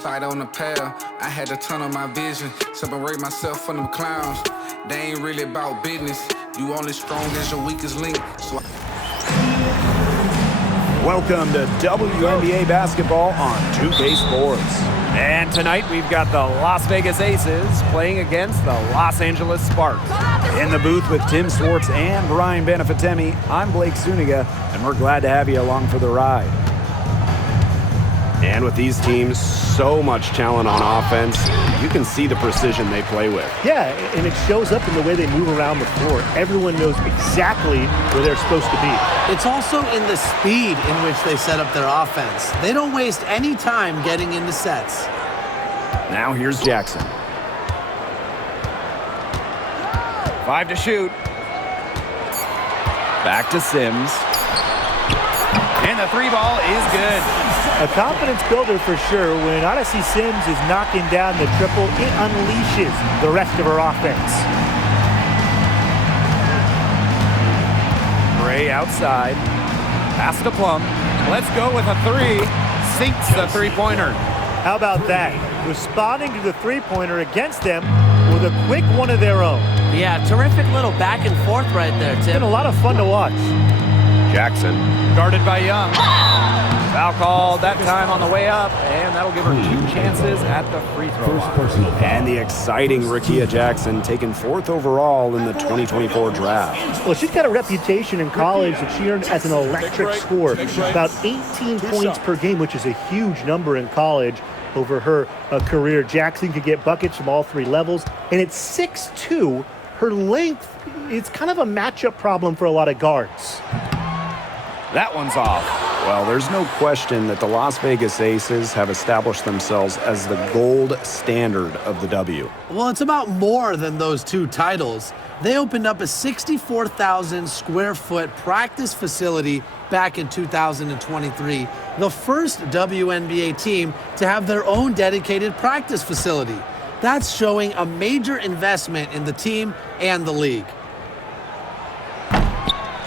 Fight on the pail, I had to turn on my vision, separate myself from them clowns. They ain't really about business. You only strong as your weakest link. So welcome to WNBA basketball on 2K Sports. And tonight we've got the Las Vegas Aces playing against the Los Angeles Sparks. In the booth with Tim Swartz and Brian Benefitemi, I'm Blake Zuniga, and we're glad to have you along for the ride. And with these teams, so much talent on offense, you can see the precision they play with. Yeah, and it shows up in the way they move around the floor. Everyone knows exactly where they're supposed to be. It's also in the speed in which they set up their offense. They don't waste any time getting into sets. Now here's Jackson. 5 to shoot. Back to Sims. And the three ball is good. A confidence builder for sure. When Odyssey Sims is knocking down the triple, it unleashes the rest of her offense. Gray outside. Pass to Plum. Let's go with a three. Sinks the three-pointer. How about that? Responding to the three-pointer against them with a quick one of their own. Yeah, terrific little back and forth right there, Tim. Been a lot of fun to watch. Jackson. Guarded by Young. Foul called that time on the way up, and that'll give her 2 chances at the free throw line. And the exciting Rickea Jackson taken 4th overall in the 2024 draft. Well, she's got a reputation in college that she earned as an electric scorer. About 18 points per game, which is a huge number in college over her career. Jackson could get buckets from all 3 levels, and at 6'2", her length is kind of a matchup problem for a lot of guards. That one's off. Well, there's no question that the Las Vegas Aces have established themselves as the gold standard of the W. Well, it's about more than those 2 titles. They opened up a 64,000 square foot practice facility back in 2023, the first WNBA team to have their own dedicated practice facility. That's showing a major investment in the team and the league.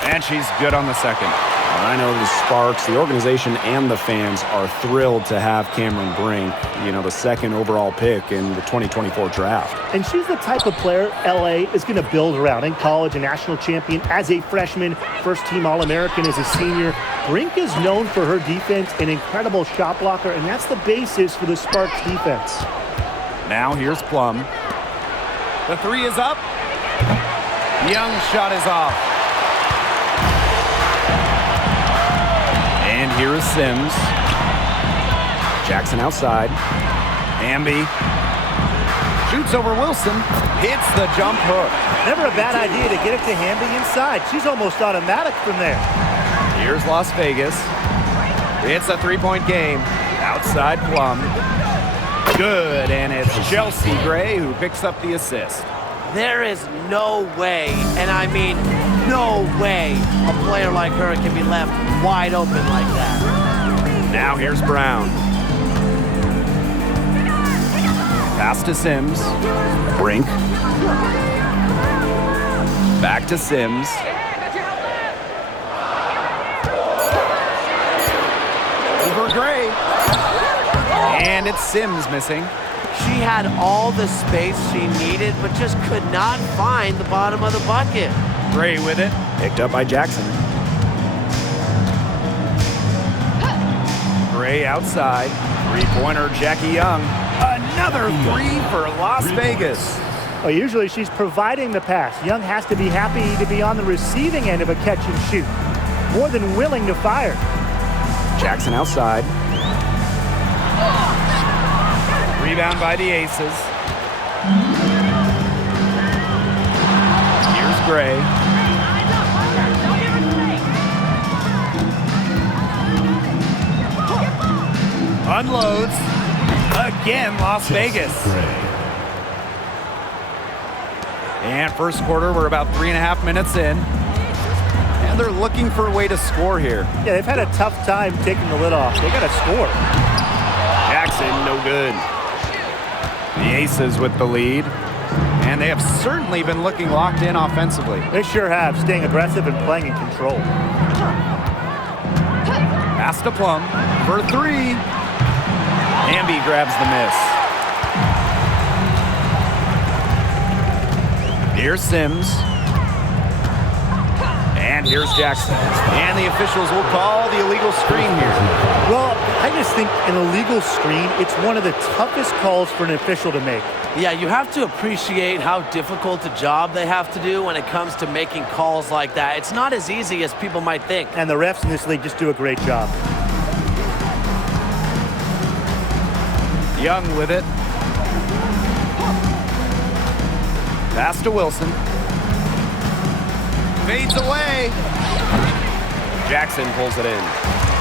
And she's good on the second. I know the Sparks, the organization, and the fans are thrilled to have Cameron Brink, the 2nd overall pick in the 2024 draft. And she's the type of player LA is going to build around. In college, a national champion as a freshman, first-team All-American as a senior. Brink is known for her defense, an incredible shot blocker, and that's the basis for the Sparks defense. Now here's Plum. The three is up. Young's shot is off. And here is Sims. Jackson outside. Wnba shoots over Wilson. Hits the jump hook. Never a bad idea to get it to Wnba inside. She's almost automatic from there. Here's Las Vegas. It's a 3-point game. Outside Plum. Good, and it's Chelsea Gray who picks up the assist. There is no way, and I mean no way, a player like her can be left wide open like that. Now here's Brown. Pass to Sims. Brink. Back to Sims. Over Gray. And it's Sims missing. She had all the space she needed, but just could not find the bottom of the bucket. Gray with it. Picked up by Jackson. Gray outside. 3-pointer, Jackie Young. Another 3 for Las Vegas. Well, usually she's providing the pass. Young has to be happy to be on the receiving end of a catch and shoot. More than willing to fire. Jackson outside. Rebound by the Aces. Here's Gray. Unloads. Again, Las Vegas. And first quarter, we're about 3.5 minutes in. And they're looking for a way to score here. Yeah, they've had a tough time taking the lid off. They got to score. Jackson, no good. The Aces with the lead. And they have certainly been looking locked in offensively. They sure have, staying aggressive and playing in control. Pass to Plum for 3. Wnba grabs the miss. Here's Sims. And here's Jackson. And the officials will call the illegal screen here. Well, I just think an illegal screen, it's one of the toughest calls for an official to make. Yeah, you have to appreciate how difficult a job they have to do when it comes to making calls like that. It's not as easy as people might think. And the refs in this league just do a great job. Young with it. Pass to Wilson. Fades away. Jackson pulls it in.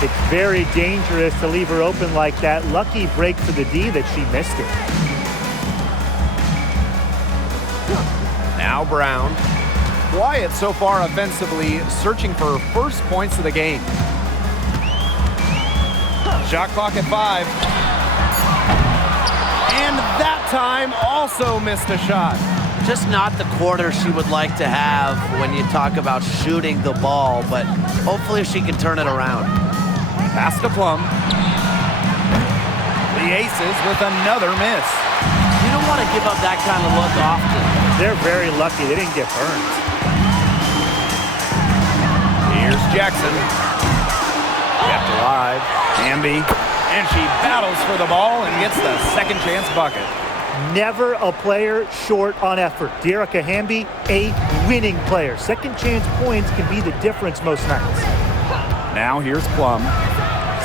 It's very dangerous to leave her open like that. Lucky break for the D that she missed it. Now Brown. Quiet so far offensively, searching for first points of the game. Shot clock at 5. And that time also missed a shot. Just not the quarter she would like to have when you talk about shooting the ball, but hopefully she can turn it around. Pass to Plum. The Aces with another miss. You don't want to give up that kind of look often. They're very lucky they didn't get burned. Here's Jackson. Kept alive. Wnba. And she battles for the ball and gets the second chance bucket. Never a player short on effort. Dearica Wnba, a winning player. Second chance points can be the difference most nights. Now here's Plum.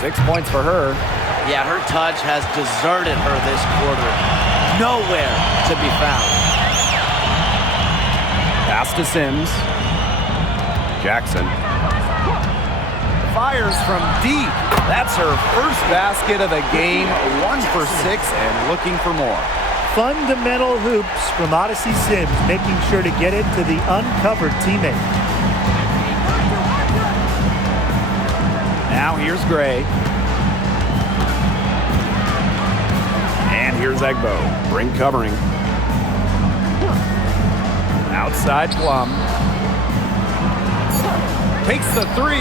6 points for her. Yeah, her touch has deserted her this quarter. Nowhere to be found. Pass to Sims. Jackson. Fires from deep. That's her first basket of the game. 1 for 6 and looking for more. Fundamental hoops from Odyssey Sims, making sure to get it to the uncovered teammate. Now here's Gray. And here's Egbo. Ring covering. Outside Plum. Takes the 3.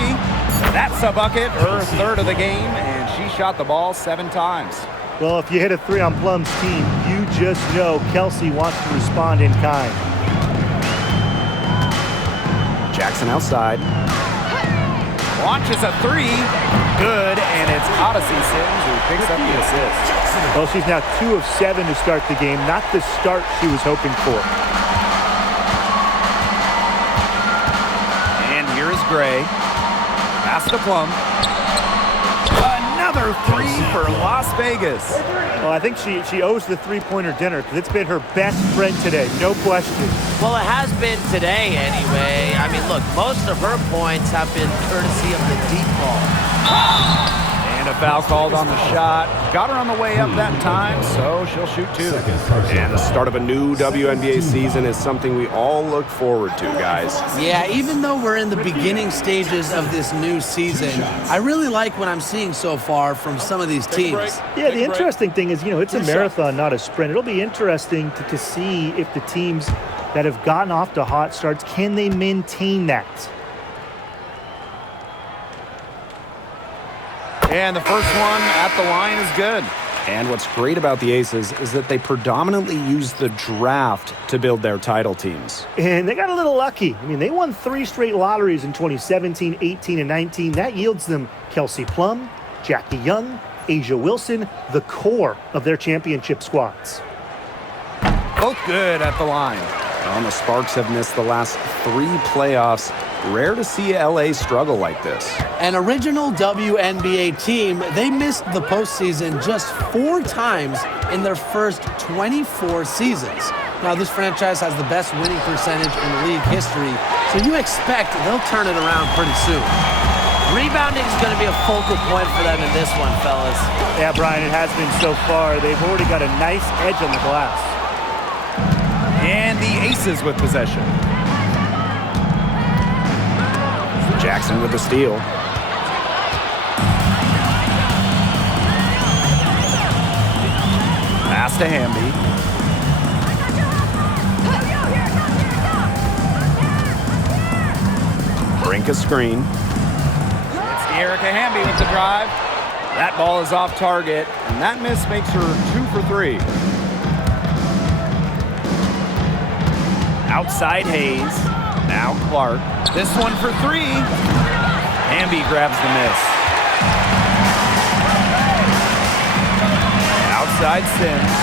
That's a bucket, her third of the game, and she shot the ball 7 times. Well, if you hit a 3 on Plum's team, you just know Kelsey wants to respond in kind. Jackson outside. Launches a 3. Good, and it's Odyssey Sims who picks up the assist. Well, she's now 2 of 7 to start the game. Not the start she was hoping for. And here's Gray. Pass to Plum. Another 3 for Las Vegas. Well, I think she owes the three-pointer dinner because it's been her best friend today, no question. Well, it has been today anyway. I mean, look, most of her points have been courtesy of the deep ball. And a foul called on the shot. Got her on the way up that time, so she'll shoot 2. And the start of a new WNBA season is something we all look forward to, guys. Yeah, even though we're in the beginning stages of this new season, I really like what I'm seeing so far from some of these teams. Yeah, the interesting thing is, it's a marathon, not a sprint. It'll be interesting to see if the teams that have gotten off to hot starts, can they maintain that? And the first one at the line is good. And what's great about the Aces is that they predominantly use the draft to build their title teams. And they got a little lucky. I mean, they won 3 straight lotteries in 2017, 18, and 19. That yields them Kelsey Plum, Jackie Young, Asia Wilson, the core of their championship squads. Both good at the line. Well, the Sparks have missed the last 3 playoffs. Rare to see LA struggle like this. An original WNBA team, they missed the postseason just 4 times in their first 24 seasons. Now, this franchise has the best winning percentage in league history, so you expect they'll turn it around pretty soon. Rebounding is going to be a focal point for them in this one, fellas. Yeah, Brian, it has been so far. They've already got a nice edge on the glass. And the Aces with possession. Jackson with the steal. Pass to Wnba. Brink a screen. It's Dearica Wnba with the drive. That ball is off target, and that miss makes her 2 for 3. Outside Hayes. Now Clark. This one for 3. Wnba grabs the miss. Outside Sims.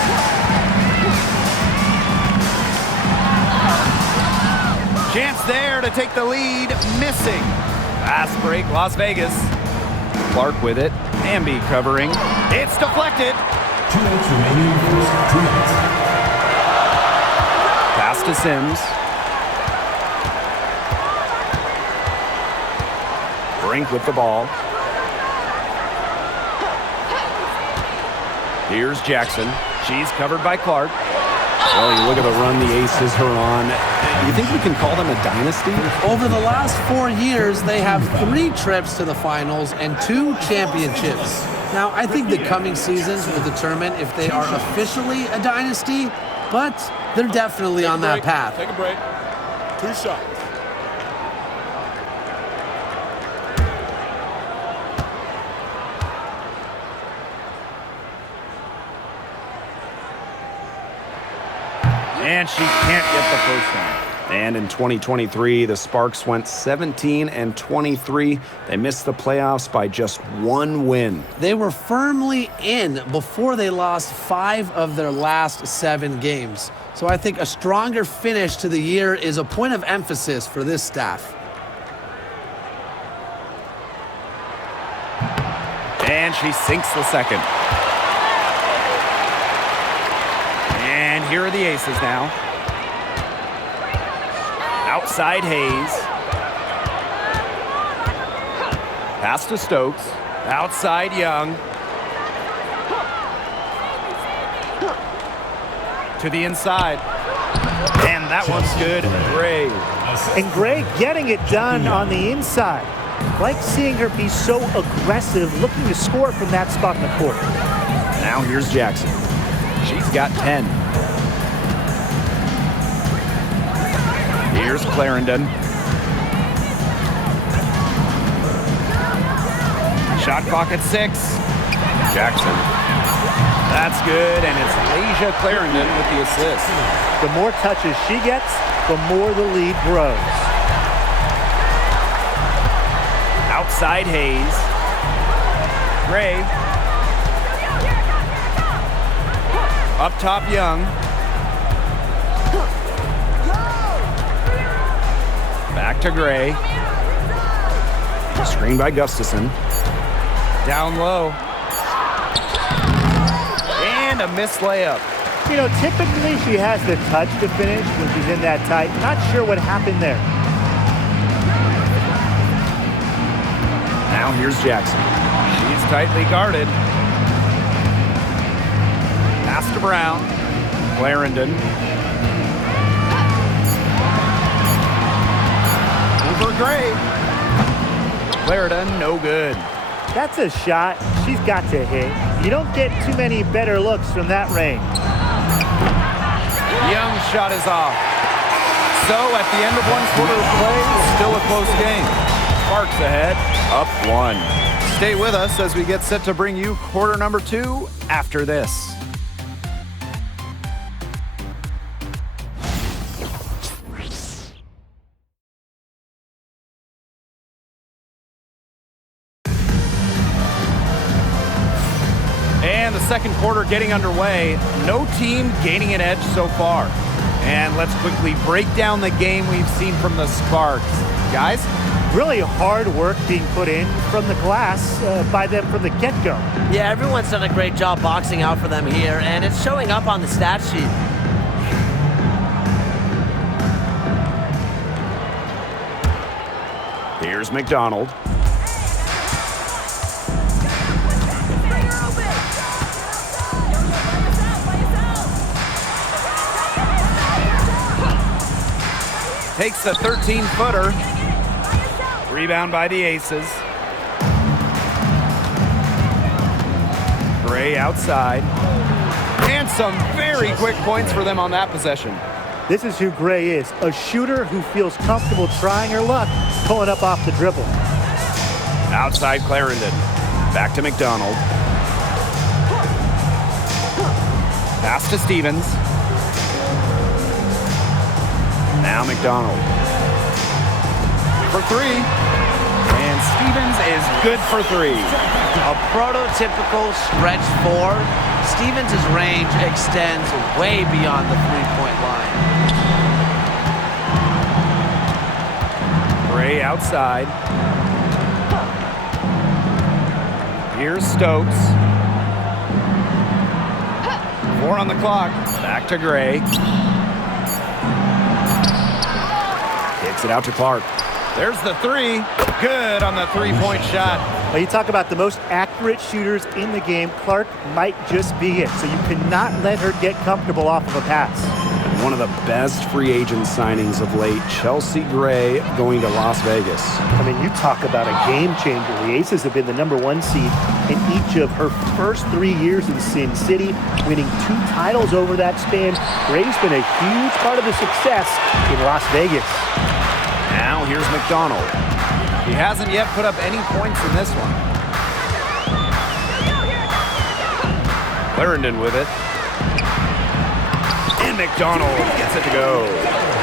Chance there to take the lead. Missing. Fast break, Las Vegas. Clark with it. Wnba covering. It's deflected. 2 minutes remaining. 2 minutes. Pass to Sims. Brink with the ball. Here's Jackson. She's covered by Clark. Well, you look at the run the Aces are on. Do you think we can call them a dynasty? Over the last 4 years, they have 3 trips to the finals and 2 championships. Now, I think the coming seasons will determine if they are officially a dynasty, but they're definitely on that path. Take a break. 2 shots. And she can't get the first one. And in 2023, the Sparks went 17-23. They missed the playoffs by just 1 win. They were firmly in before they lost 5 of their last 7 games. So I think a stronger finish to the year is a point of emphasis for this staff. And she sinks the second. And here are the Aces now. Outside Hayes. Pass to Stokes. Outside Young. To the inside. And that one's good. Gray. And Gray getting it done on the inside. Like seeing her be so aggressive, looking to score from that spot in the court. Now here's Jackson. She's got 10. Here's Clarendon. Shot clock at 6. Jackson. That's good, and it's Asia Clarendon with the assist. The more touches she gets, the more the lead grows. Outside Hayes. Gray. Up top Young. Back to Gray. Screen by Gustafson. Down low. And a missed layup. You know, typically she has the touch to finish when she's in that tight. Not sure what happened there. Now here's Jackson. She's tightly guarded. Pass to Brown. Clarendon. Over Gray. Clarendon, no good. That's a shot she's got to hit. You don't get too many better looks from that range. Young's shot is off. So at the end of 1 quarter of play, still a close game. Sparks ahead, up 1. Stay with us as we get set to bring you quarter number 2 after this. And the second quarter getting underway. No team gaining an edge so far. And let's quickly break down the game we've seen from the Sparks. Guys? Really hard work being put in from the glass by them from the get-go. Yeah, everyone's done a great job boxing out for them here, and it's showing up on the stat sheet. Here's McDonald. Takes the 13-footer. Rebound by the Aces. Gray outside. And some very quick points for them on that possession. This is who Gray is, a shooter who feels comfortable trying her luck, pulling up off the dribble. Outside Clarendon. Back to McDonald. Pass to Stevens. Now McDonald. For three. And Stevens is good for three. A prototypical stretch four. Stevens' range extends way beyond the three-point line. Gray outside. Here's Stokes. 4 on the clock. Back to Gray. Kicks it out to Clark. There's the three. Good on the three-point shot. Well, you talk about the most accurate shooters in the game. Clark might just be it. So you cannot let her get comfortable off of a pass. One of the best free agent signings of late, Chelsea Gray going to Las Vegas. I mean, you talk about a game changer. The Aces have been the #1 seed in each of her first 3 years in Sin City, winning 2 titles over that span. Gray's been a huge part of the success in Las Vegas. Now here's McDonald. He hasn't yet put up any points in this one. Clarendon with it. And McDonald gets it to go.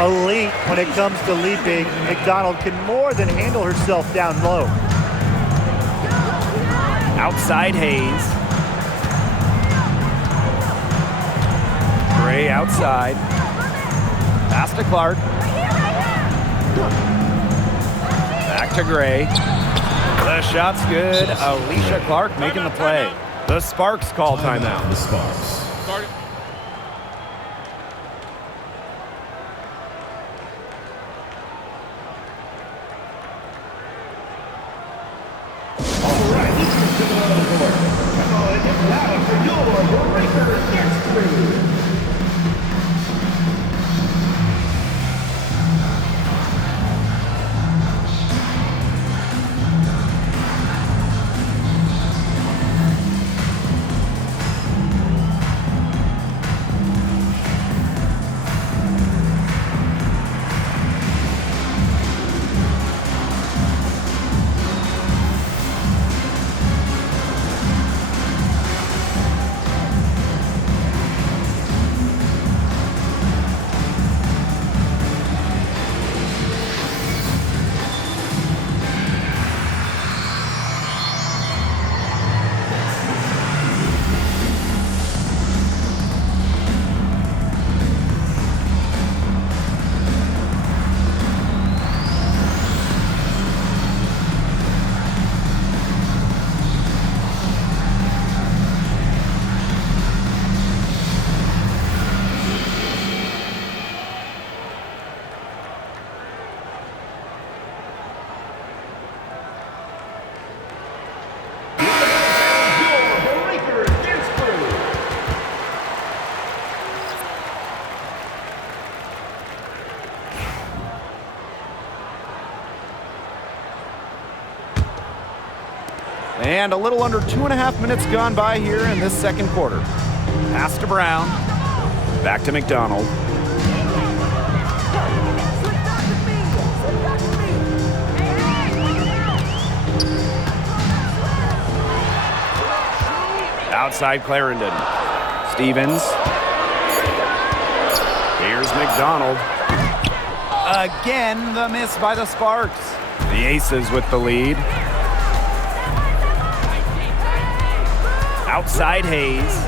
Elite when it comes to leaping. McDonald can more than handle herself down low. Outside Hayes. Gray outside. Pass to Clark. Back to Gray. The shot's good. Alicia Clark making the play. The Sparks call timeout. The Sparks. And a little under 2.5 minutes gone by here in this second quarter. Pass to Brown. Back to McDonald. Outside Clarendon. Stevens. Here's McDonald. Again, the miss by the Sparks. The Aces with the lead. Outside Hayes.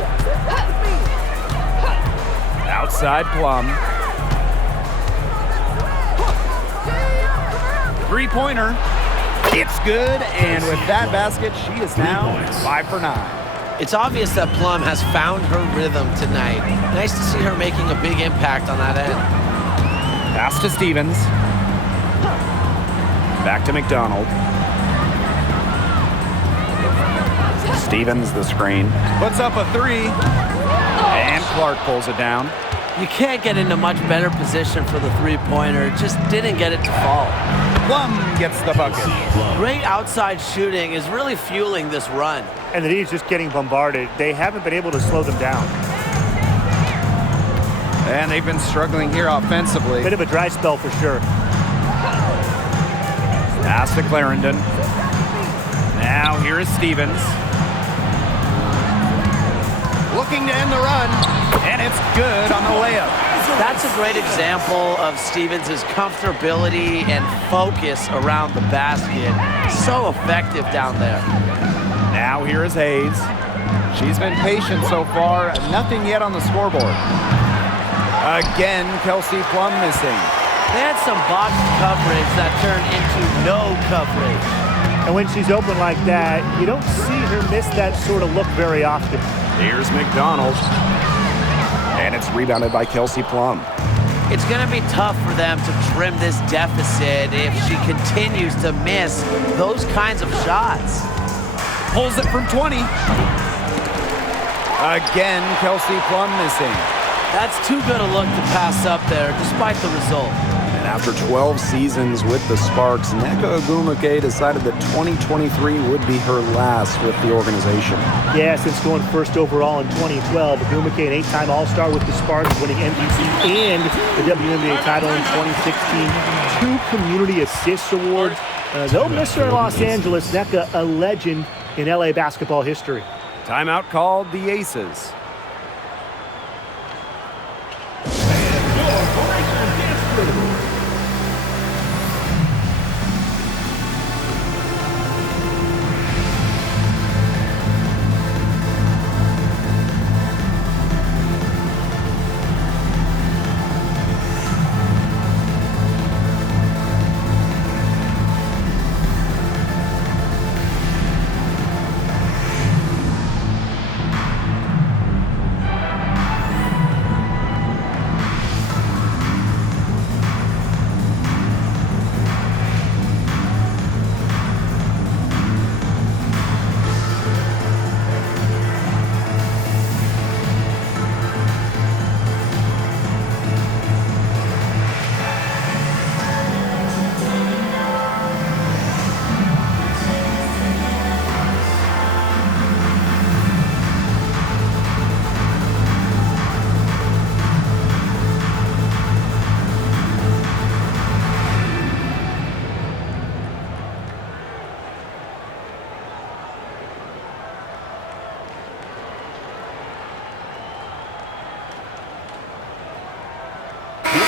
Outside Plum. Three-pointer. It's good, and with that basket, she is now 5 for 9. It's obvious that Plum has found her rhythm tonight. Nice to see her making a big impact on that end. Pass to Stevens. Back to McDonald. Stevens the screen. Puts up a three. And Clark pulls it down. You can't get into much better position for the three-pointer. Just didn't get it to fall. Plum gets the bucket. Great outside shooting is really fueling this run. And the D's just getting bombarded. They haven't been able to slow them down. And they've been struggling here offensively. Bit of a dry spell for sure. Pass to Clarendon. Now here is Stevens. Looking to end the run, and it's good on the layup. That's a great example of Stevens' comfortability and focus around the basket. So effective down there. Now here is Hayes. She's been patient so far. Nothing yet on the scoreboard. Again, Kelsey Plum missing. They had some box coverage that turned into no coverage. And when she's open like that, you don't see her miss that sort of look very often. Here's McDonald. And it's rebounded by Kelsey Plum. It's going to be tough for them to trim this deficit if she continues to miss those kinds of shots. Pulls it from 20. Again, Kelsey Plum missing. That's too good a look to pass up there, despite the result. And after 12 seasons with the Sparks, Nneka Ogwumike decided that 2023 would be her last with the organization. Yeah, since going first overall in 2012, Ogwumike, an 8-time All-Star with the Sparks, winning MVP and the WNBA title in 2016. 2 Community Assist Awards. They'll miss her in Los Angeles. Nneka, a legend in LA basketball history. Timeout called the Aces.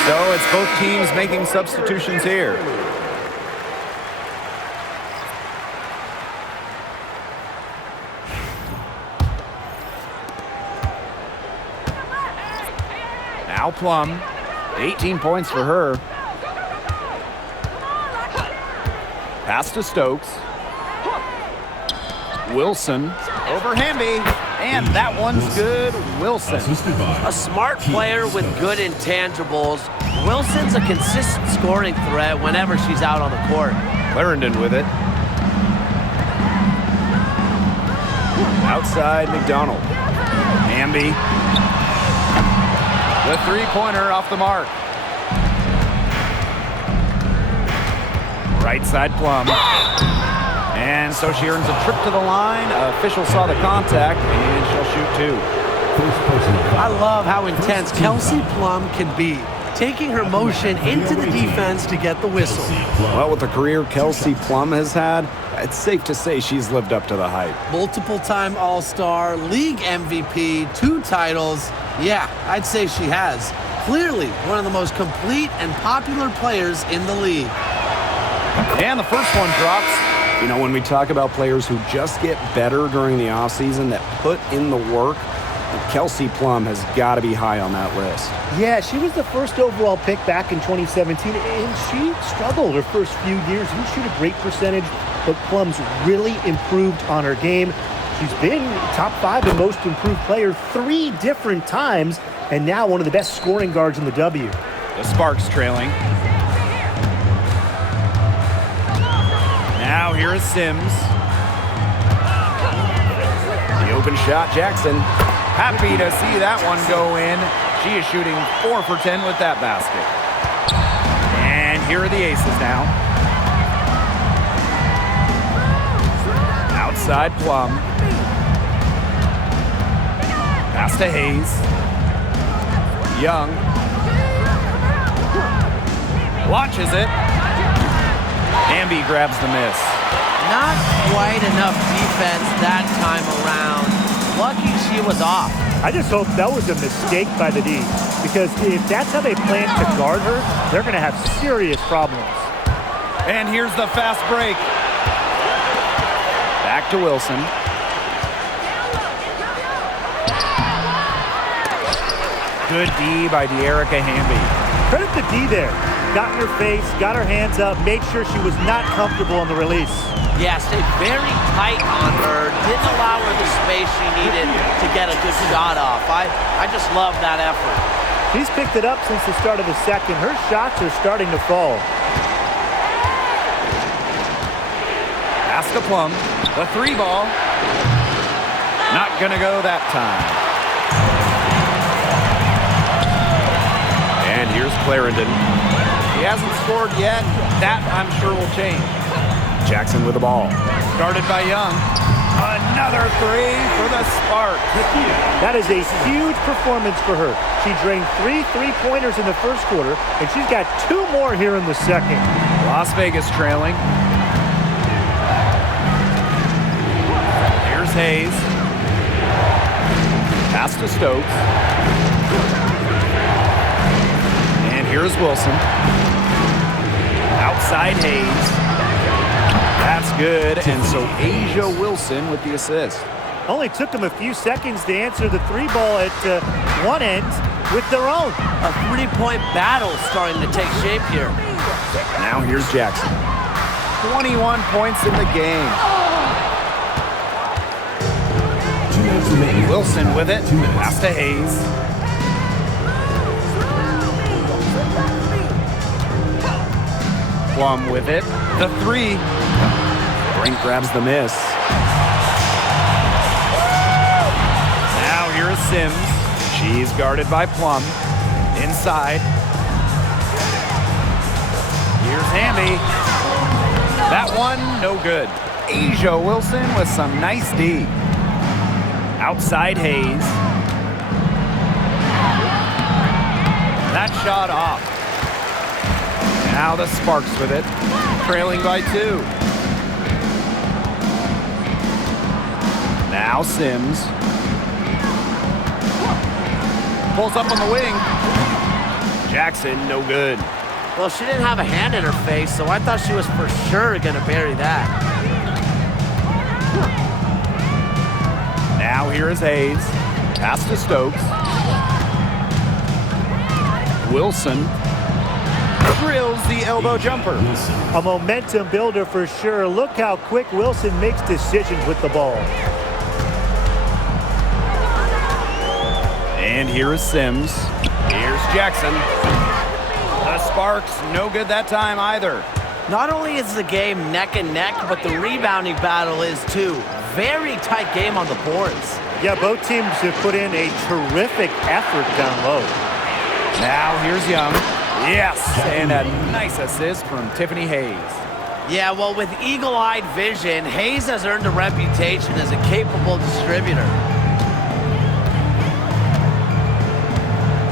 So it's both teams making substitutions here. Now Plum, 18 points for her. Pass to Stokes. Wilson over Hamby, and that one's good. Wilson. A smart player with good intangibles. Wilson's a consistent scoring threat whenever she's out on the court. Clarendon with it. Outside McDonald. Hamby. The three-pointer off the mark. Right side Plum. And so she earns a trip to the line. Official saw the contact, and she'll shoot 2. I love how intense Kelsey Plum can be, taking her motion into the defense to get the whistle. Well, with the career Kelsey Plum has had, it's safe to say she's lived up to the hype. Multiple-time All-Star, league MVP, 2 titles. Yeah, I'd say she has. Clearly one of the most complete and popular players in the league. And the first one drops. You know, when we talk about players who just get better during the offseason, that put in the work, Kelsey Plum has got to be high on that list. Yeah, she was the first overall pick back in 2017, and she struggled her first few years. Didn't shoot a great percentage, but Plum's really improved on her game. She's been top 5 in most improved player 3 different times, and now one of the best scoring guards in the W. The Sparks trailing. Now here is Sims. The open shot, Jackson. Happy to see that one go in. She is shooting 4 for 10 with that basket. And here are the Aces now. Outside Plum. Pass to Hayes. Young. Launches it. Wnba grabs the miss. Not quite enough defense that time around. Lucky she was off. I just hope that was a mistake by the D, because if that's how they plan to guard her, they're going to have serious problems. And here's the fast break. Back to Wilson. Good D by De'Erica Hamby. Credit the D there. Got in her face, got her hands up, made sure she was not comfortable on the release. Yeah, stayed very tight on her. Didn't allow her the space she needed to get a good shot off. I just love that effort. She's picked it up since the start of the second. Her shots are starting to fall. Pass to Plum. The 3 ball. Not gonna go that time. And here's Clarendon. He hasn't scored yet. That, I'm sure, will change. Jackson with the ball. Guarded by Young. Another 3 for the Sparks. That is a huge performance for her. She drained 3 3-pointers in the first quarter, and she's got 2 more here in the second. Las Vegas trailing. Here's Hayes. Pass to Stokes. And here's Wilson. Outside Hayes. That's good, and so Asia Wilson with the assist. Only took them a few seconds to answer the 3 ball at one end with their own. A 3-point battle starting to take shape here. Now here's Jackson. 21 points in the game. 2 minutes remaining. Wilson with it. 2 minutes. Pass to Hayes. Plum with it. The 3. Brink grabs the miss. Now here's Sims. She's guarded by Plum. Inside. Here's Hamby. That one, no good. Asia Wilson with some nice D. Outside Hayes. That shot off. Now the Sparks with it. Trailing by 2. Now Sims. Pulls up on the wing. Jackson, no good. Well, she didn't have a hand in her face, so I thought she was for sure going to bury that. Now here is Hayes. Pass to Stokes. Wilson drills the elbow jumper. A momentum builder for sure. Look how quick Wilson makes decisions with the ball. And here is Sims. Here's Jackson. The Sparks, no good that time either. Not only is the game neck and neck, but the rebounding battle is too. Very tight game on the boards. Yeah, both teams have put in a terrific effort down low. Now here's Young. Yes, and a nice assist from Tiffany Hayes. Yeah, well, with eagle-eyed vision, Hayes has earned a reputation as a capable distributor.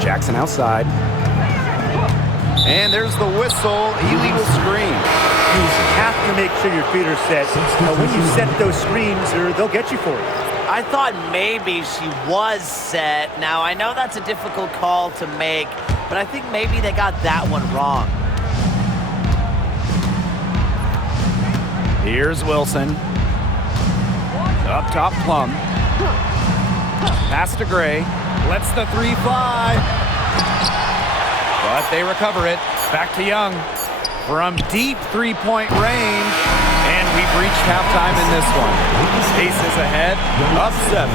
Jackson outside. And there's the whistle, illegal screen. You have to make sure your feet are set. When you set those screens, they'll get you for it. I thought maybe she was set. Now, I know that's a difficult call to make, but I think maybe they got that one wrong. Here's Wilson. Up top, Plum. Pass to Gray. Lets the 3 fly. But they recover it. Back to Young. From deep 3-point range. And we've reached halftime in this one. Aces ahead, up 7.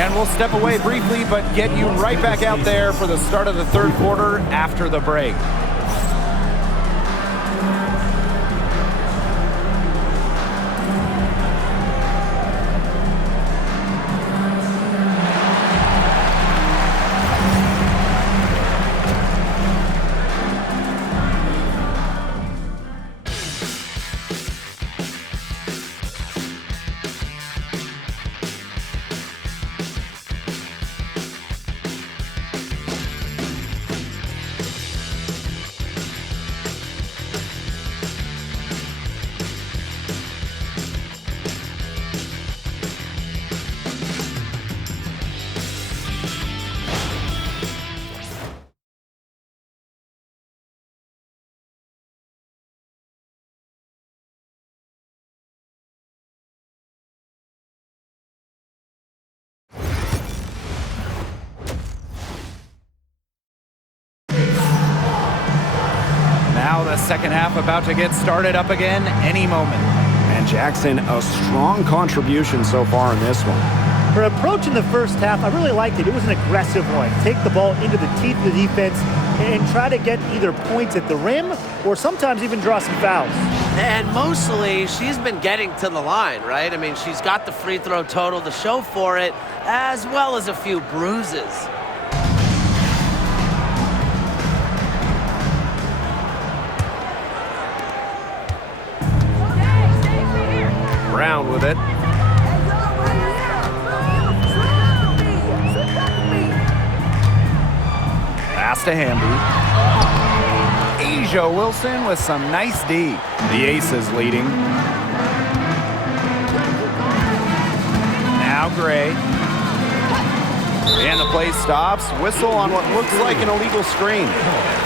And we'll step away briefly, but get you right back out there for the start of the third quarter after the break. Now the second half about to get started up again any moment. And Jackson, a strong contribution so far in this one. Her approach in the first half, I really liked it. It was an aggressive one. Take the ball into the teeth of the defense and try to get either points at the rim or sometimes even draw some fouls. And mostly, she's been getting to the line, right? I mean, she's got the free throw total to show for it, as well as a few bruises. Brown with it. Pass to Hamby. Asia Wilson with some nice D. The Aces leading. Now Gray. And the play stops. Whistle on what looks like an illegal screen.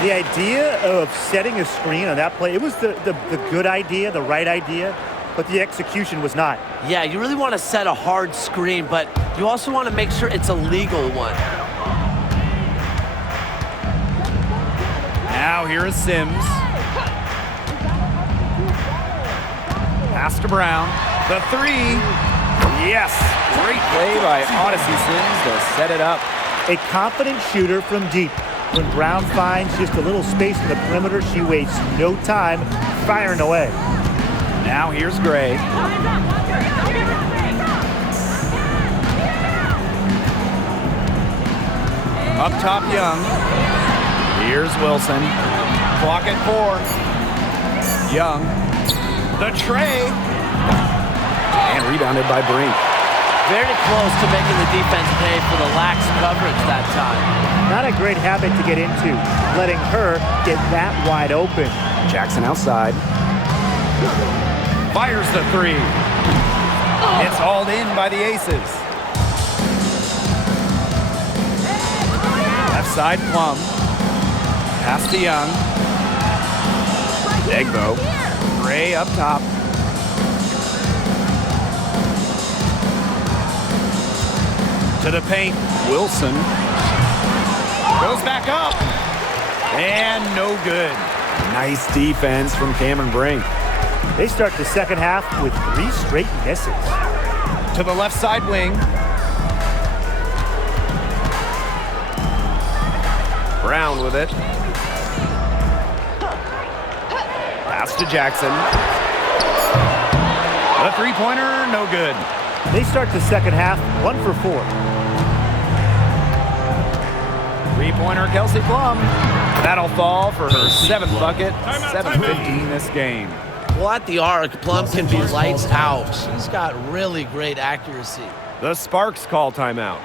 The idea of setting a screen on that play, it was the good idea, the right idea, but the execution was not. Yeah, you really want to set a hard screen, but you also want to make sure it's a legal one. Now here is Sims. Pass to Brown. The three. Yes. Great play by Odyssey Sims to set it up. A confident shooter from deep. When Brown finds just a little space in the perimeter, she wastes no time firing away. Now here's Gray. Up top, Young. Here's Wilson. Clock at 4. Young. The tray. And rebounded by Brink. Very close to making the defense pay for the lax coverage that time. Not a great habit to get into, letting her get that wide open. Jackson outside. Fires the three. It's hauled in by the Aces. Left side, Plum. Pass to Young. Egbo. Gray up top. To the paint. Wilson. Goes back up. And no good. Nice defense from Cameron Brink. They start the second half with 3 straight misses. To the left side wing. Brown with it. Pass to Jackson. The three-pointer, no good. They start the second half 1 for 4. Three-pointer, Kelsey Plum. That'll fall for her 7th bucket. 7:15 this game. Well, at the arc, Plum can be lights out. She's got really great accuracy. The Sparks call timeout.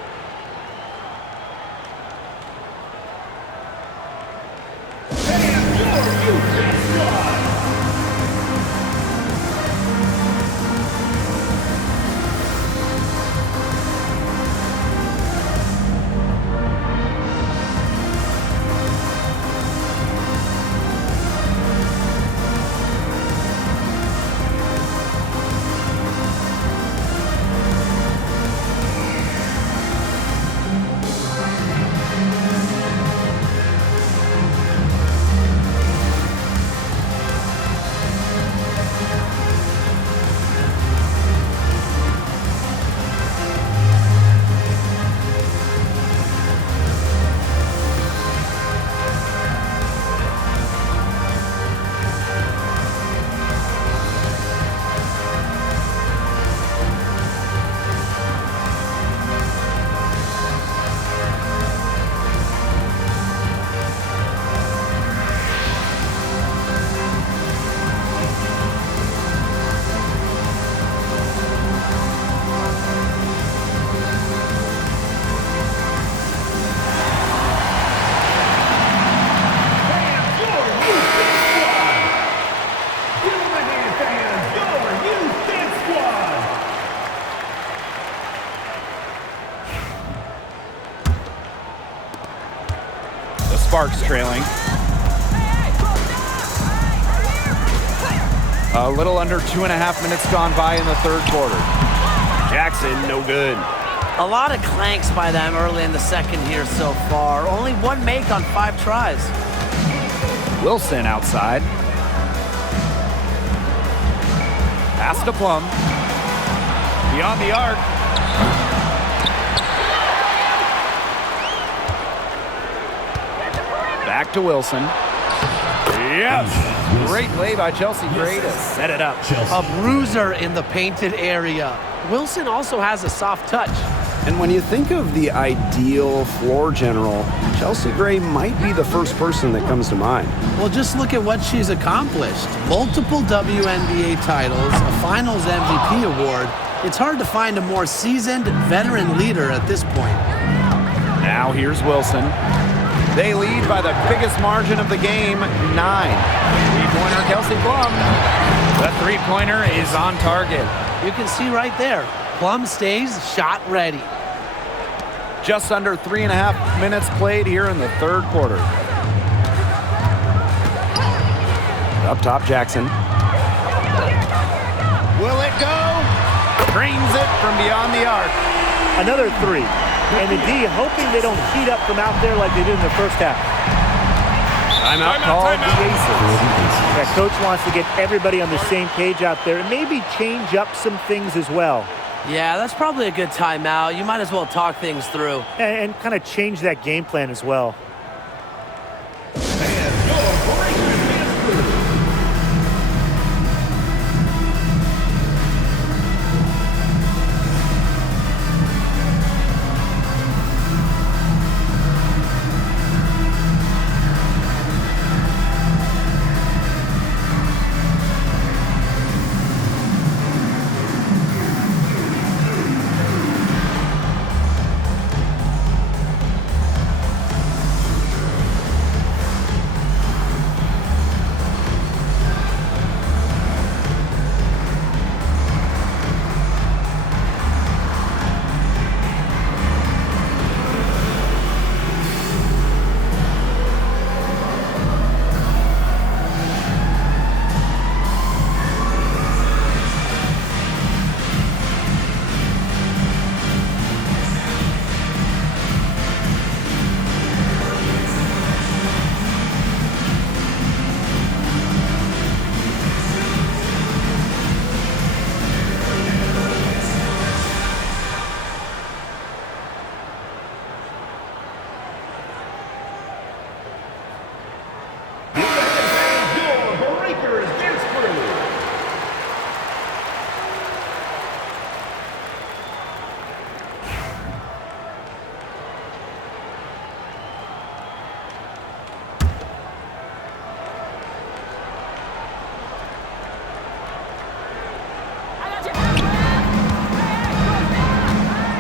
Sparks trailing. A little under 2.5 minutes gone by in the third quarter. Jackson, no good. A lot of clanks by them early in the second here so far. Only 1 make on 5 tries. Wilson outside. Pass to Plum. Beyond the arc. Back to Wilson. Yes! Great play by Chelsea Gray to set it up. A bruiser in the painted area. Wilson also has a soft touch. And when you think of the ideal floor general, Chelsea Gray might be the first person that comes to mind. Well, just look at what she's accomplished. Multiple WNBA titles, a Finals MVP award. It's hard to find a more seasoned veteran leader at this point. Now here's Wilson. They lead by the biggest margin of the game, 9. Three-pointer, Kelsey Plum. The three-pointer is on target. You can see right there, Plum stays shot ready. Just under 3.5 minutes played here in the third quarter. Up top, Jackson. Will it go? Drains it from beyond the arc. Another three. And the D hoping they don't heat up from out there like they did in the first half. Timeout called the Aces. Yeah, coach wants to get everybody on the same page out there and maybe change up some things as well. Yeah, that's probably a good timeout. You might as well talk things through. And kind of change that game plan as well.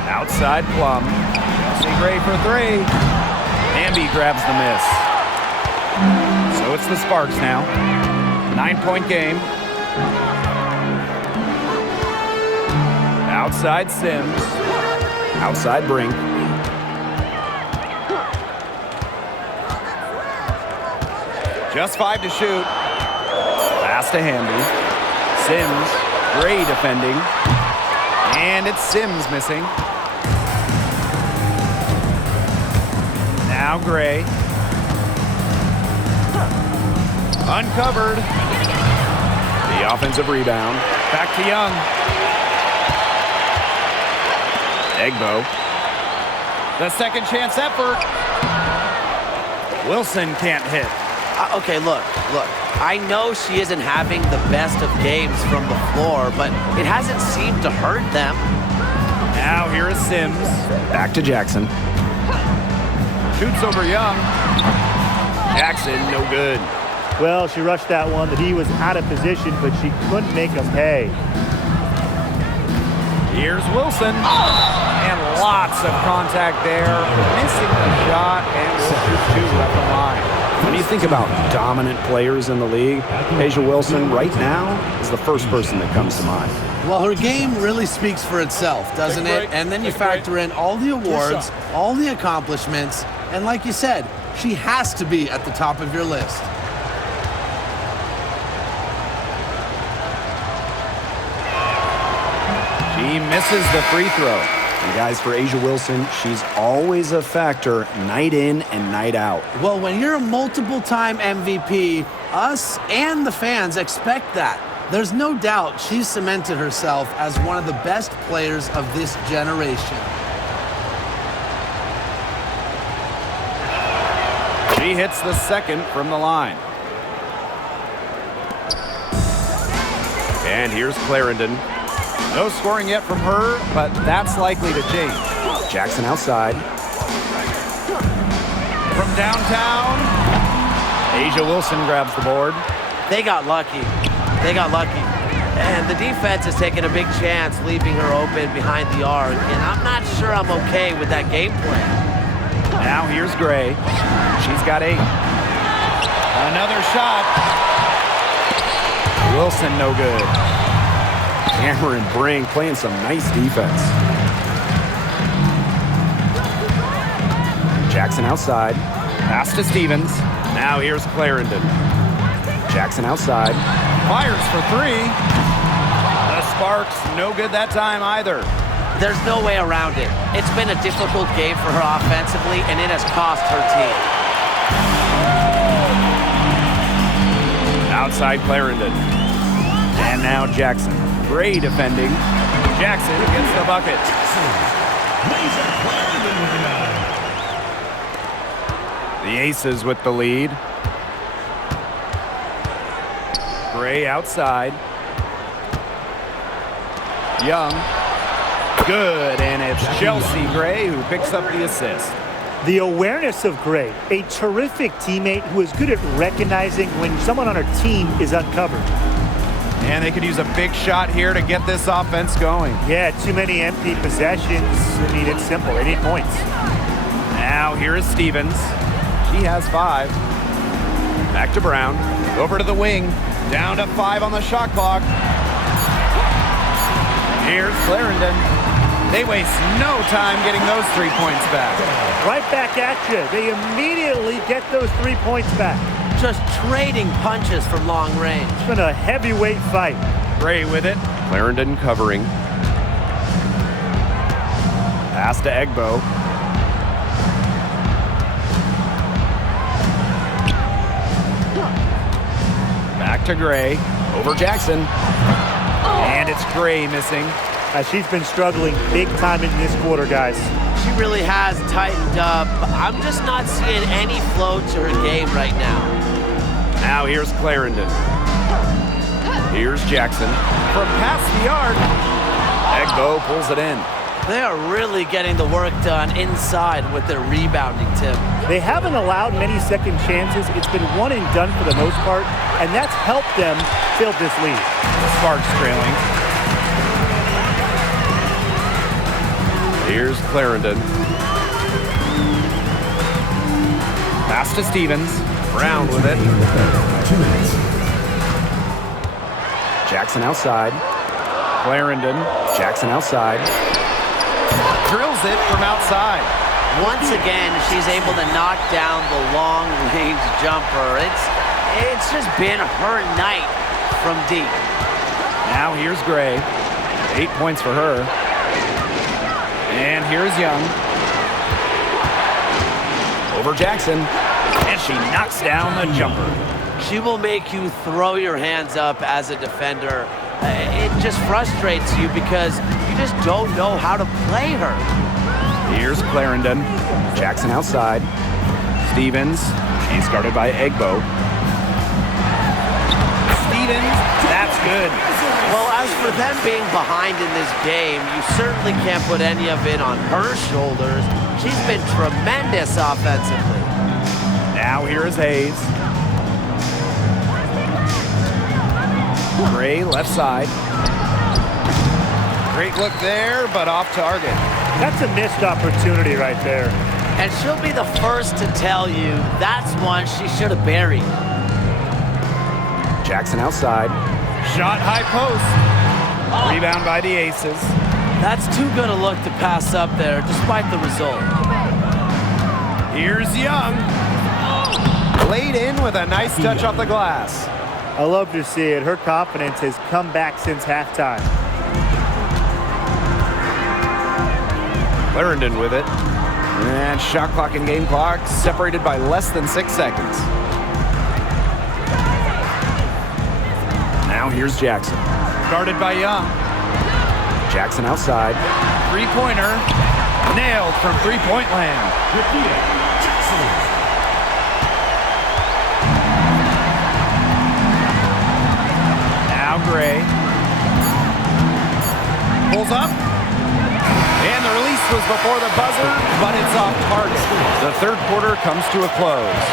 Outside Plum. Chelsea Gray for 3. Wnba grabs the miss. So it's the Sparks now. 9-point game. Outside Sims. Outside Brink. Just 5 to shoot. Pass to Hamby. Sims. Gray defending. And it's Sims missing. Now Gray. Uncovered. The offensive rebound. Back to Young. Egbo. The second chance effort. Wilson can't hit. Okay, look. I know she isn't having the best of games from the floor, but it hasn't seemed to hurt them. Now here is Sims. Back to Jackson. Shoots over Young. Jackson, no good. Well, she rushed that one. The D was out of position, but she couldn't make him pay. Here's Wilson. And lots of contact there. Missing the shot, and will shoot 2 left the line. When you think about dominant players in the league, Asia Wilson right now is the first person that comes to mind. Well, her game really speaks for itself, doesn't it? And then you factor in all the awards, all the accomplishments, and like you said, she has to be at the top of your list. She misses the free throw. And guys, for A'ja Wilson, she's always a factor night in and night out. Well, when you're a multiple-time MVP, us and the fans expect that. There's no doubt she's cemented herself as one of the best players of this generation. She hits the second from the line. And here's Clarendon. No scoring yet from her, but that's likely to change. Jackson outside. From downtown, A'ja Wilson grabs the board. They got lucky. They got lucky. And the defense is taking a big chance, leaving her open behind the arc. And I'm not sure I'm okay with that game plan. Now here's Gray. She's got 8. Another shot. Wilson no good. Cameron Brink playing some nice defense. Jackson outside. Pass to Stevens. Now here's Clarendon. Jackson outside. Fires for 3. The Sparks no good that time either. There's no way around it. It's been a difficult game for her offensively, and it has cost her team. Outside Clarendon. And now Jackson. Gray defending. Jackson gets the bucket. The Aces with the lead. Gray outside. Young. Good, and it's Chelsea Gray who picks up the assist. The awareness of Gray, a terrific teammate who is good at recognizing when someone on her team is uncovered. And they could use a big shot here to get this offense going. Yeah, too many empty possessions. I mean, it's simple. They need points. Now here is Stevens. She has 5. Back to Brown. Over to the wing. Down to 5 on the shot clock. Here's Clarendon. They waste no time getting those 3 points back. Right back at you. They immediately get those 3 points back. Just trading punches from long range. It's been a heavyweight fight. Gray with it. Clarendon covering. Pass to Wnba. Back to Gray. Over Jackson. And it's Gray missing. She's been struggling big time in this quarter, guys. She really has tightened up. I'm just not seeing any flow to her game right now. Now here's Clarendon. Here's Jackson. From past the arc, Wnba pulls it in. They are really getting the work done inside with their rebounding, Tim. They haven't allowed many second chances. It's been one and done for the most part, and that's helped them build this lead. Sparks trailing. Here's Clarendon. Pass to Stevens. Brown with it. 2 minutes. Jackson outside. Clarendon Jackson outside. drills it from outside. Once again, she's able to knock down the long-range jumper. It's just been her night from deep. Now here's Gray. 8 points for her. And here's Young. Over Jackson. And she knocks down the jumper. She will make you throw your hands up as a defender. It just frustrates you because you just don't know how to play her. Here's Clarendon. Jackson outside. Stevens. She's guarded by Wnba. Stevens. That's good. Well, as for them being behind in this game, you certainly can't put any of it on her shoulders. She's been tremendous offensively. Now here is Hayes. Gray left side. Great look there, but off target. That's a missed opportunity right there. And she'll be the first to tell you that's one she should have buried. Jackson outside. Shot high post. Rebound by the Aces. That's too good a look to pass up there, despite the result. Here's Young. Laid in with a nice touch off the glass. I love to see it. Her confidence has come back since halftime. Clarendon with it. And shot clock and game clock separated by less than 6 seconds. Now here's Jackson. Guarded by Young. Jackson outside. Three-pointer. Nailed from three-point land. Now Gray. Pulls up. And the release was before the buzzer, but it's off target. The third quarter comes to a close.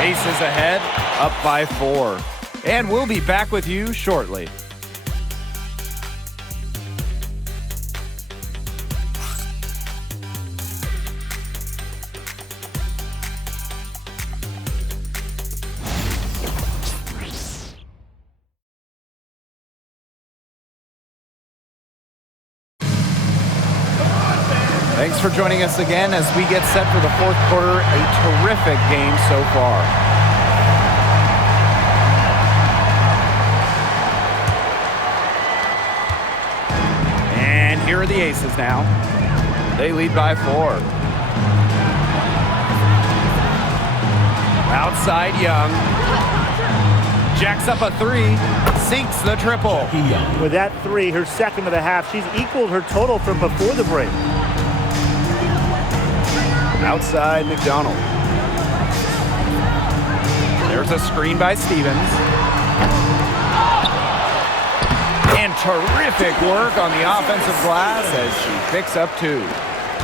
Aces ahead, up by 4. And we'll be back with you shortly. Thanks for joining us again as we get set for the fourth quarter. A terrific game so far. And here are the Aces now. They lead by 4. Outside Young. Jacks up a 3. Sinks the triple. With that 3, her second of the half, she's equaled her total from before the break. Outside McDonald. There's a screen by Stevens. And terrific work on the offensive glass as she picks up 2.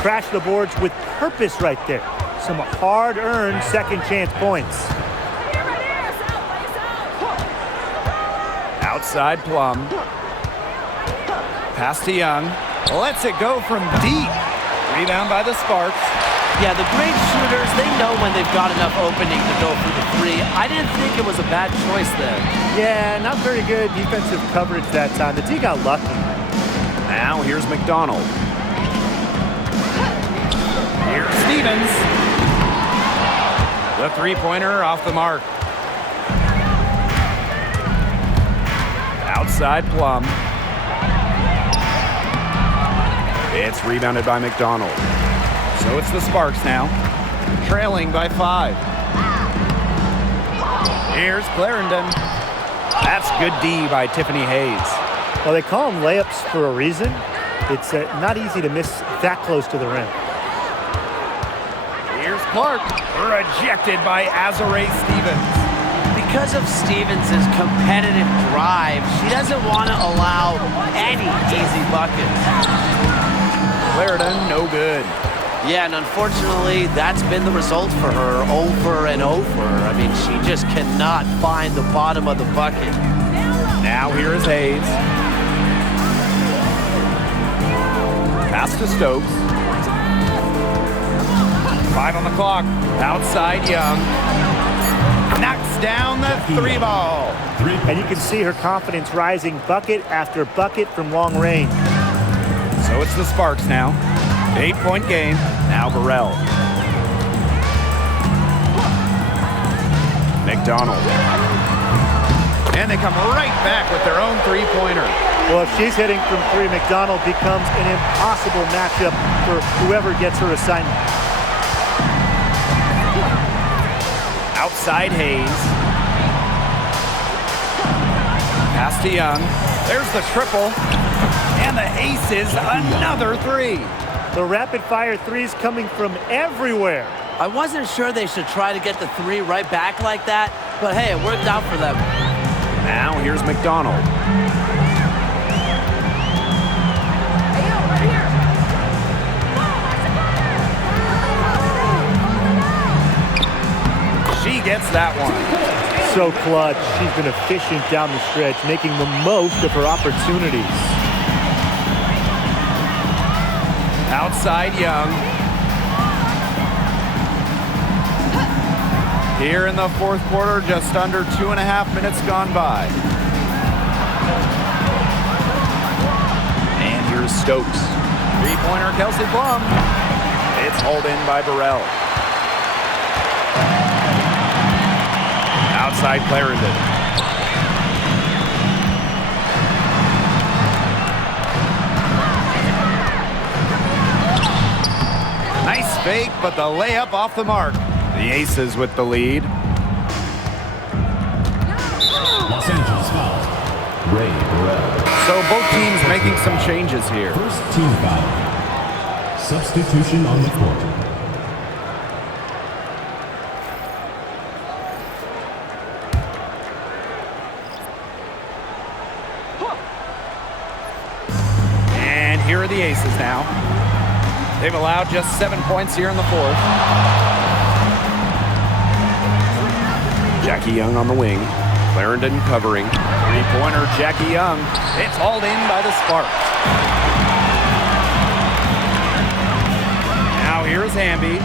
Crashed the boards with purpose right there. Some hard-earned second-chance points. Outside Plum. Pass to Young. Lets it go from deep. Rebound by the Sparks. Yeah, the great shooters, they know when they've got enough opening to go for the 3. I didn't think it was a bad choice there. Yeah, not very good defensive coverage that time. The D got lucky. Now here's McDonald. Here's Stevens. The three-pointer off the mark. Outside Plum. It's rebounded by McDonald. So it's the Sparks now, trailing by 5. Here's Clarendon. That's good D by Tiffany Hayes. Well, they call them layups for a reason. It's not easy to miss that close to the rim. Here's Clark, rejected by Azare Stevens. Because of Stevens' competitive drive, she doesn't want to allow any easy buckets. Clarendon, no good. Yeah, and unfortunately, that's been the result for her over and over. I mean, she just cannot find the bottom of the bucket. Now here is Hayes. Pass to Stokes. 5 on the clock. Outside Young. Knocks down the 3 ball. And you can see her confidence rising bucket after bucket from long range. So it's the Sparks now. 8-point game. Now Burrell. McDonald. And they come right back with their own three-pointer. Well, if she's hitting from 3, McDonald becomes an impossible matchup for whoever gets her assignment. Outside Hayes. Pass to Young. There's the triple. And the Aces, another 3. The rapid-fire 3s coming from everywhere. I wasn't sure they should try to get the 3 right back like that, but hey, it worked out for them. Now here's McDonald. She gets that one. So clutch. She's been efficient down the stretch, making the most of her opportunities. Outside Young. Here in the fourth quarter, just under 2.5 minutes gone by. And here's Stokes. Three-pointer Kelsey Plum. It's hauled in by Burrell. Outside Clarendon. fake, but the layup off the mark. The Aces with the lead. Los Angeles foul. Ray Burrell. So both teams making some changes here. First team foul. Substitution on the court. And here are the Aces now. They've allowed just 7 points here in the fourth. Jackie Young on the wing. Clarendon covering. Three-pointer, Jackie Young. It's hauled in by the Sparks. Now here's Wnba.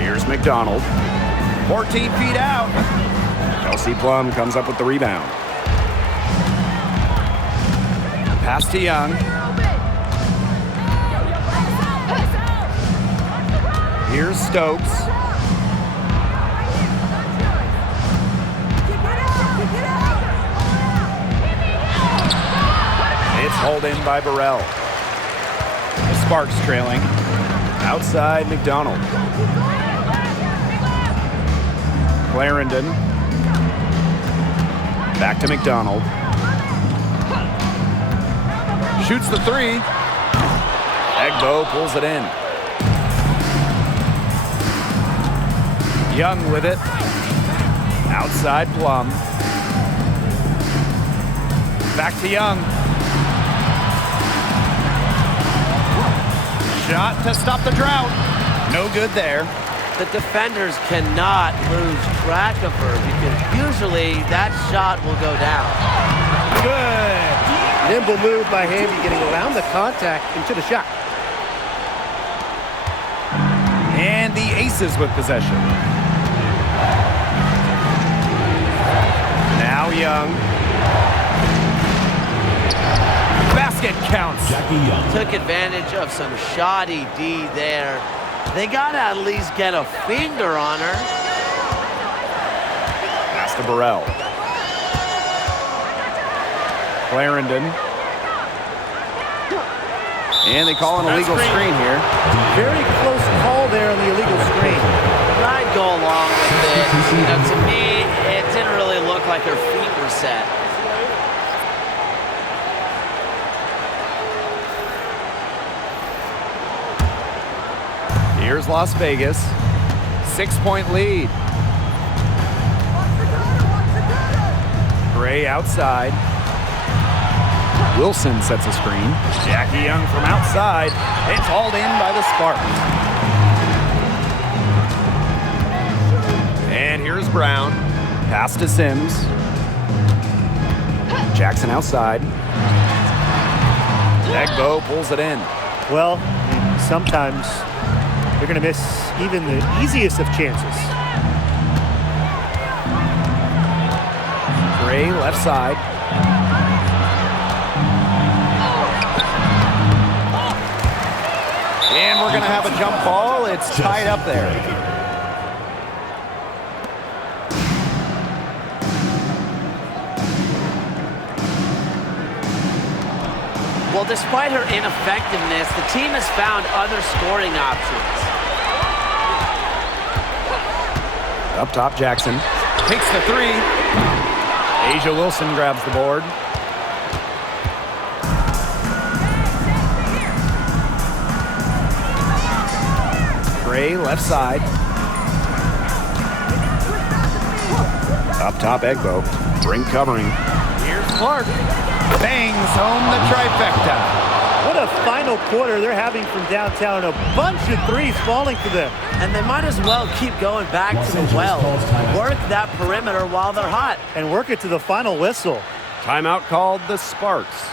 Here's McDonald. 14 feet out. Kelsey Plum comes up with the rebound. Pass to Young. Here's Stokes. It's hauled in by Burrell. The Sparks trailing. Outside McDonald. Clarendon. Back to McDonald. Shoots the three. Egbo pulls it in. Young with it. Outside Plum. Back to Young. Shot to stop the drought. No good there. The defenders cannot lose track of her because usually that shot will go down. Good. Nimble move by Wnba, getting around the contact into the shot. And the Aces with possession. Now Young. Basket counts. Jackie Young. Took advantage of some shoddy D there. They got to at least get a finger on her. Pass to Burrell. Clarendon. And they call an illegal screen here. Very close call there on the illegal screen. I'd go along with it. You know, to me, it didn't really look like her feet were set. Here's Las Vegas. 6-point lead. Gray outside. Wilson sets a screen. Jackie Young from outside. It's hauled in by the Spartans. And here's Brown. Pass to Sims. Jackson outside. Egbo pulls it in. Well, sometimes you're going to miss even the easiest of chances. Gray left side. And we're going to have a jump ball. It's tied up there. Well, despite her ineffectiveness, the team has found other scoring options. Up top, Jackson. Takes the three. Asia Wilson grabs the board. Gray left side. Up top, Egbo. Brink covering. Here's Clark. Bangs home the trifecta. What a final quarter they're having from downtown. A bunch of threes falling for them. And they might as well keep going back to the well. Work that perimeter while they're hot. And work it to the final whistle. Timeout called the Sparks.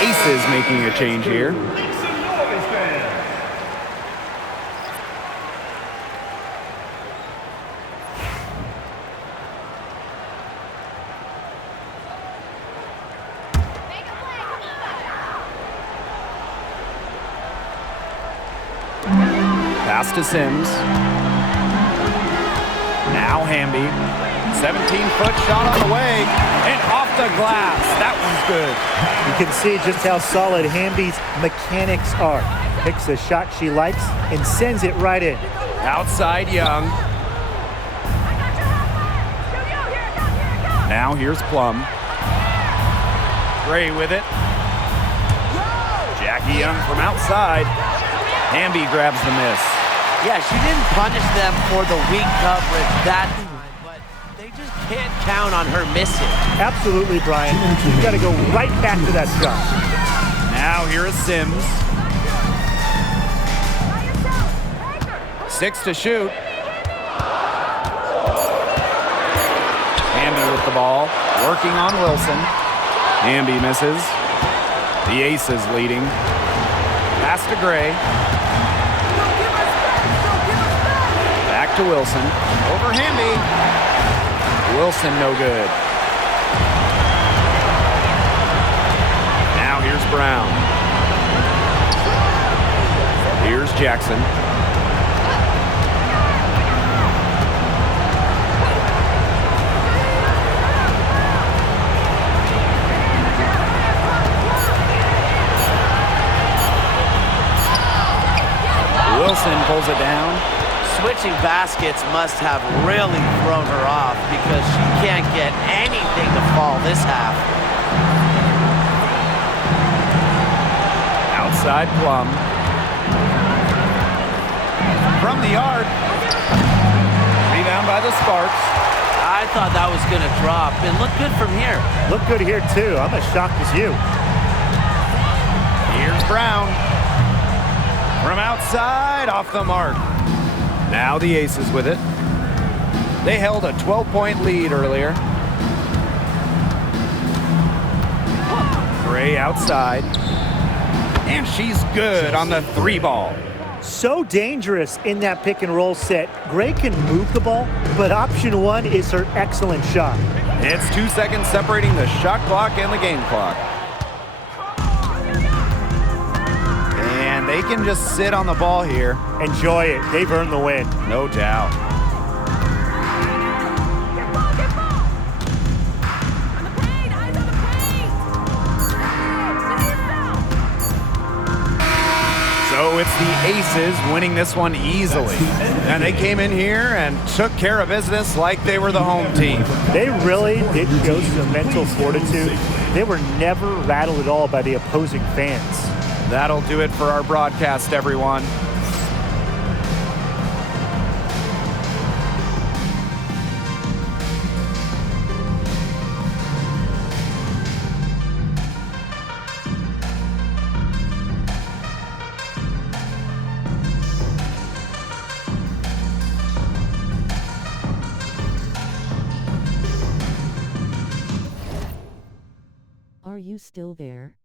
Aces making a change here. Pass to Sims. Now Wnba. 17-foot shot on the way. And off the glass. That one's good. You can see just how solid Wnba's mechanics are. Picks a shot she likes and sends it right in. Outside Young. Now here's Plum. Gray with it. Jackie Young from outside. Wnba grabs the miss. Yeah, she didn't punish them for the weak coverage that time, but they just can't count on her missing. Absolutely, Brian. You've got to go right back to that shot. Now here is Sims. 6 to shoot. Wnba with the ball, working on Wilson. Wnba misses. The Aces leading. Pass to Gray. Back to Wilson. Over Wnba. Wilson no good. Now here's Brown. Here's Jackson. Wilson pulls it down. Switching baskets must have really thrown her off because she can't get anything to fall this half. Outside Plum. From the arc. Rebound by the Sparks. I thought that was going to drop and look good from here. Look good here, too. I'm as shocked as you. Here's Brown. From outside, off the mark. Now the Aces with it. They held a 12-point lead earlier. Gray outside. And she's good on the 3-ball. So dangerous in that pick and roll set. Gray can move the ball, but option one is her excellent shot. It's 2 seconds separating the shot clock and the game clock. And they can just sit on the ball here. Enjoy it. They've earned the win. No doubt. So it's the Aces winning this one easily. And they came in here and took care of business like they were the home team. They really did show some mental fortitude. They were never rattled at all by the opposing fans. That'll do it for our broadcast, everyone. Are you still there?